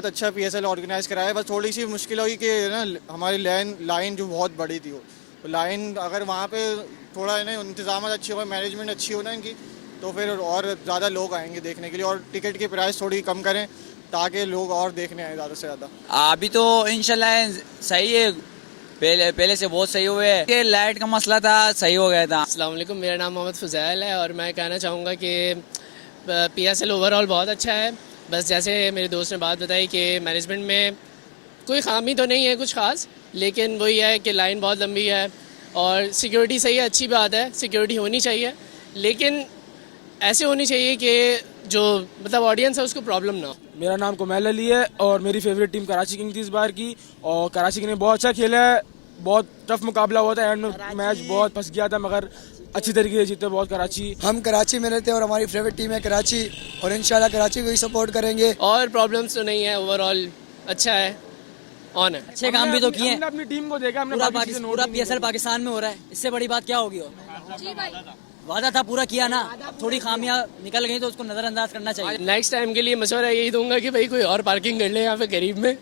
बहुत अच्छा PSL organise कराया है। बस थोड़ी सी मुश्किल हुई कि ना हमारी लाइन जो बहुत बड़ी थी वो, तो लाइन अगर वहाँ पे थोड़ा है ना इंतजाम अच्छी हो, मैनेजमेंट अच्छी हो ना इनकी, तो फिर और ज़्यादा लोग आएंगे देखने के लिए, और टिकट की प्राइस थोड़ी कम करें ताकि लोग और देखने आए ज़्यादा से ज़्यादा। अभी तो इंशाल्लाह सही है, पहले से बहुत सही हुए है। कि लाइट का मसला था, सही हो गया था। अस्सलाम वालेकुम, मेरा नाम मोहम्मद फुज़ैल है और मैं कहना चाहूँगा कि PSL ओवरऑल बहुत अच्छा है। बस जैसे मेरे दोस्त ने बात बताई कि मैनेजमेंट में कोई खामी तो नहीं है कुछ ख़ास, लेकिन वही है कि लाइन बहुत लंबी है और सिक्योरिटी सही है, अच्छी बात है, सिक्योरिटी होनी चाहिए, लेकिन ऐसे होनी चाहिए कि जो मतलब ऑडियंस है उसको प्रॉब्लम ना हो। मेरा नाम कुमैल अली है और मेरी फेवरेट टीम कराची किंग थी इस बार की, और कराची किंग ने बहुत अच्छा खेला है। बहुत टफ मुकाबला हुआ था, एंड में मैच बहुत फंस गया था, मगर अच्छी तरीके से जीते बहुत कराची। हम कराची में रहते हैं और हमारी फेवरेट टीम है कराची, और इंशाल्लाह कराची को ही सपोर्ट करेंगे। और प्रॉब्लम्स तो नहीं है, ओवरऑल अच्छा है, ऑन है। अच्छे काम भी तो किए। हमने अपनी टीम को देखा, हमने पूरा PSL पाकिस्तान में हो रहा है, इससे बड़ी बात क्या होगी? और वादा था पूरा किया ना, थोड़ी खामियां निकल गई तो उसको नजरअंदाज करना चाहिए। नेक्स्ट टाइम के लिए मशवरा यही दूंगा कि भाई कोई और पार्किंग कर ले यहाँ पे करीब में,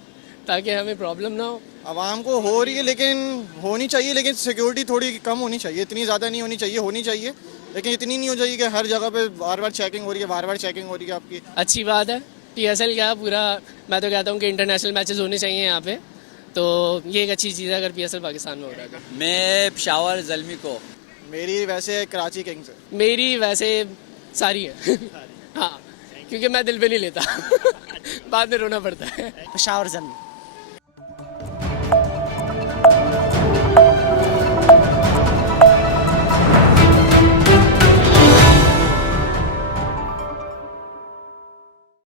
ताकि हमें प्रॉब्लम ना हो। आवाम को हो रही है लेकिन होनी चाहिए, लेकिन सिक्योरिटी थोड़ी कम होनी चाहिए, इतनी ज़्यादा नहीं होनी चाहिए, लेकिन इतनी नहीं हो चाहिए कि हर जगह पे बार बार चेकिंग हो रही है, बार बार चेकिंग हो रही है आपकी। अच्छी बात है, PSL क्या पूरा, मैं तो कहता हूँ कि इंटरनेशनल मैचेस होने चाहिए यहाँ पे, तो ये एक अच्छी चीज़ है अगर PSL पाकिस्तान में हो रहा है। मैं पेशावर ज़ल्मी को। मेरी वैसे कराची किंग्स है। मेरी वैसे सारी है हाँ, क्योंकि मैं दिल पे नहीं लेता बाद में रोना पड़ता है। पेशावर जल्मी।